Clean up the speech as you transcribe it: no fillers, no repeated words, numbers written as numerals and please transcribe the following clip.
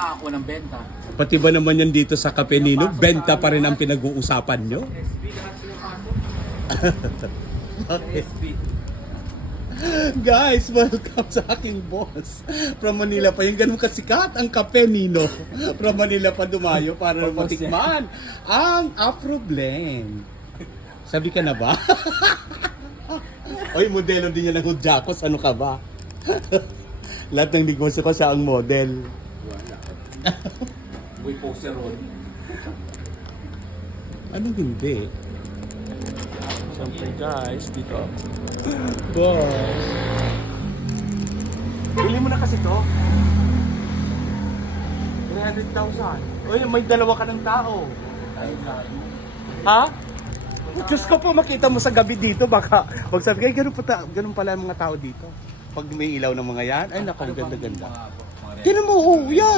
nakakuha ng benta. Pati ba naman yan dito sa Cafe Nino, benta pa rin ang pinag-uusapan nyo? SB lahat pinapasok. SB. Guys, welcome sa aking boss. From Manila pa, yung ganun kasikat ang Cafe Nino. From Manila pa dumayo para matikman ang Afro Blend. Sabi ka na ba? Oy, modelo din yan ng Hudyakos. Ano ka ba? Lahat ng negosyo ko siya ang model. Wala. May poster ron. Anong hindi? Siyempre guys, dito. Boss. Bili mo na kasi to. 300,000. Uy, may dalawa ka ng tao. Ha? Diyos ko po, makita mo sa gabi dito, baka magsabi kayo, ganun pala ang mga tao dito. Pag may ilaw ng mga yan, ay naku, ganda-ganda. Tinan mo, oh, yan.